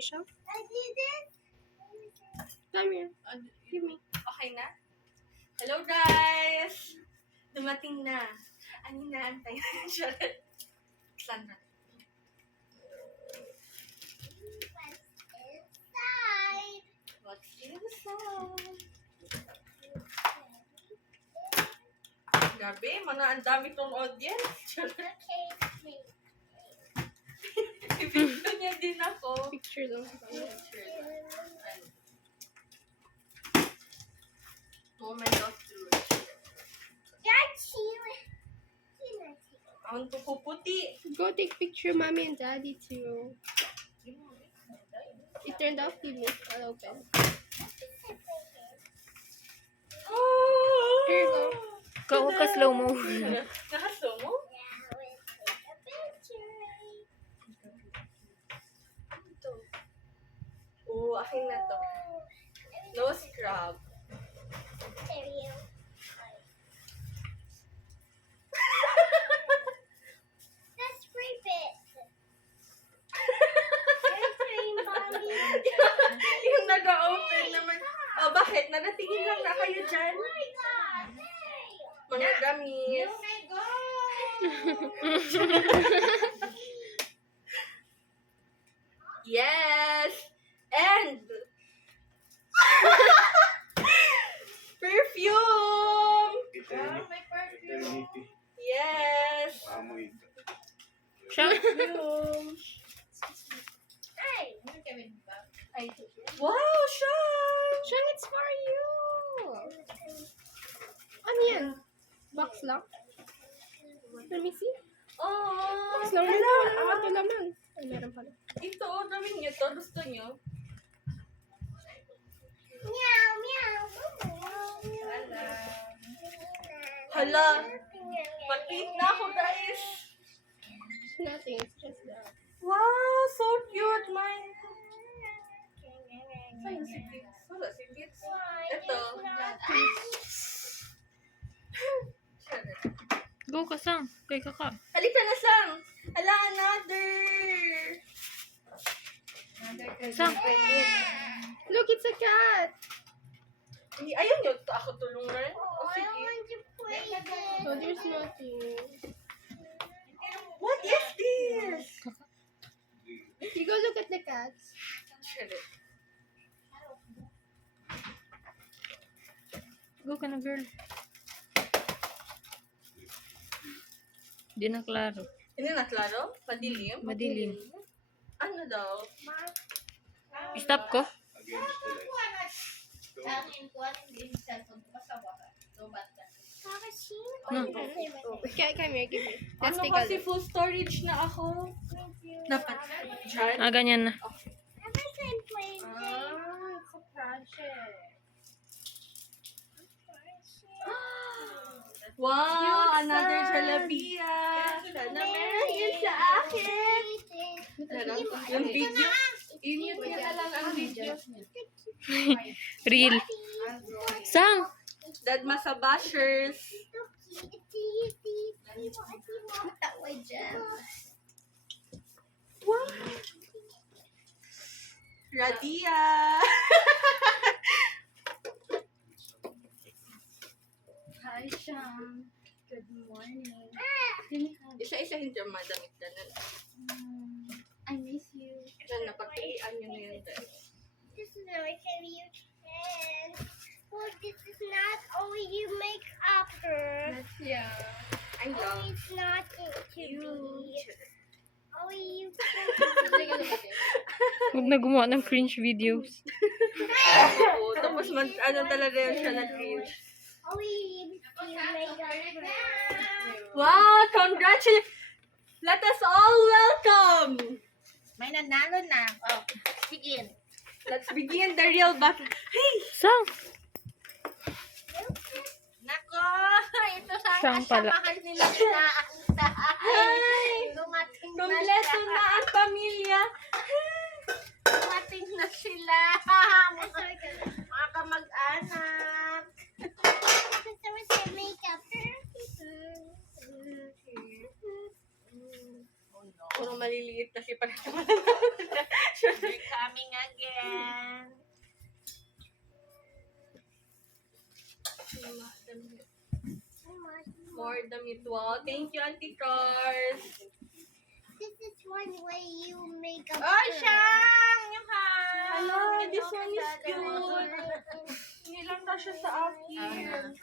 siya. Come here. Give me. Okay na? Hello guys! Dumating na. Ano inaantay na siya? Sandra. What's inside? Grabe, ang dami tong audience. Ipinto niya din ako. Picture lang. Moment of truth. I want to puputi. Go take picture, mommy and daddy too. It turned off, give me. I'll open. Here you go. Huwag ka slow mo. Naka-slow mo? Ito. Oo, akin na to. No scrub. Yung nag-open naman. Oh, bakit? Nanatingin lang na kayo dyan? Mga gamis. Yes! And perfume! Yes! Perfume! Wow, Sean! Sean, it's for you! Ano yan? Box lang? Let me see. Oh, Box lang. Ito naman. Ay, meron pala. ito, gawin niyo to. Gusto niyo? Hala. Patwit na ako, guys. Nothing. It's just that. Wow, so cute, mine. Saan si Fitz? Wala si Fitz. Ito. Go ka, Sang. Kay kaka. Halika na, Sam. Hala, another. Sang. Look, it's a cat! Ayaw niyo ako tulungan? O sige. So, there's nothing. What is this? You go look at the cats. Go ka na, girl. Di na klaro. Hindi na klaro? Madilim? Madilim. Ano daw? Stop ko. No. Come here, give me. Let's Ano take a kasi look. full storage na ako? Dapat dyan? Ganyan na. It's a project. Wow! Another jalapia! Sana meron yun sa akin! Yung video. I-mute niya na lang ang video. Real. Sang. Dadma sa bashers. Wow! Radia! Hi, Sean. Good morning. Isa-isahin dyan madamit na nun. I miss you. Yan, napagpilian nyo na yun guys. This is American you can. Well, this is not only you make up her. Yeah. I love It's not it to you. be. Only you can. Take a look at it. Huwag na gumawa ng cringe videos. Oo, tapos ano talaga yun siya na cringe. Only you make up her. Wow! Congratulations! Let us all welcome! May nanalo na. Oh, sige. Let's begin the real battle. Hey! Sang. Nako, ito sana Siyang sa pala. mahal nila inaanta. Hi! Dumating na Kompleto siya. na ang pamilya. Dumating na sila. Mga kamag-anak. Sister was your makeup her. Puro maliliit na si Parang coming again. More damit. Wow, thank you, Auntie Cars. This is one way you make a Oh, Shang! Yung Hello, this one is cute. Hindi lang daw siya sa akin.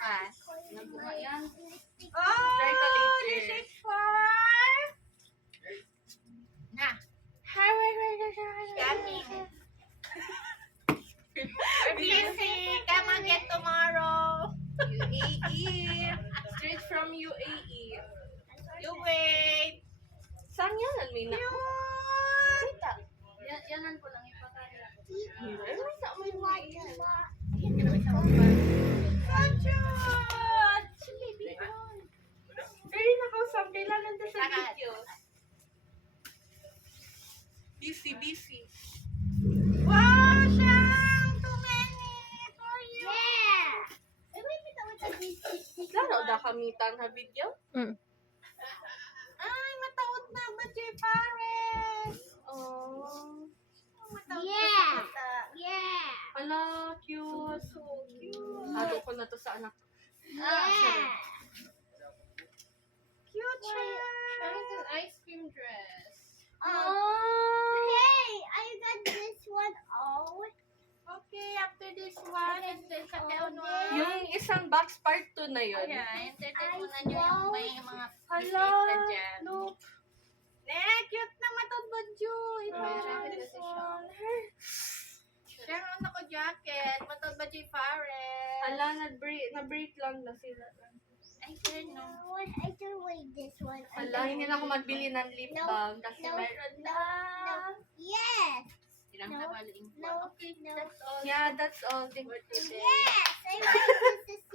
Oh, Try ka later. this is for... Na. Yummy. Busy. Come again tomorrow. UAE. Straight from UAE. You wait. Saan yan? May na. Cute. Yanan ko lang ipakala. So cute. Very nakausap. Kailangan na sa Lahat. videos. Busy. Wow, Shang! Too many for you. Yeah. I wait with the Laro da kamitan ha video? Ay, mataot na ba, Jay Pares? Oh. Mataot Yeah. na sa mata. Yeah. Hala, cute. So cute. Halo ko na to sa anak. Yeah. Cute, Shang. an ice cream dress. Hey, I got this one. Oh. Okay, after this one, the second one. Yung isang box part 2 na yun. Ayan, entertain muna nyo yung may mga Hala, bisita dyan. look. Cute na matod ba, Ju? Ito jacket this kasi one. Shang, ano ko jacket? Matod ba, Jay Pares? Hala, na-break lang na sila. I didn't know. I don't like this one. Hala, hindi na ako magbili ng lip No, balm kasi no, meron No. Yes. Ilang No, na maling no, Okay, no. that's all. Yeah, that's all. Thank you. Yes. I like this.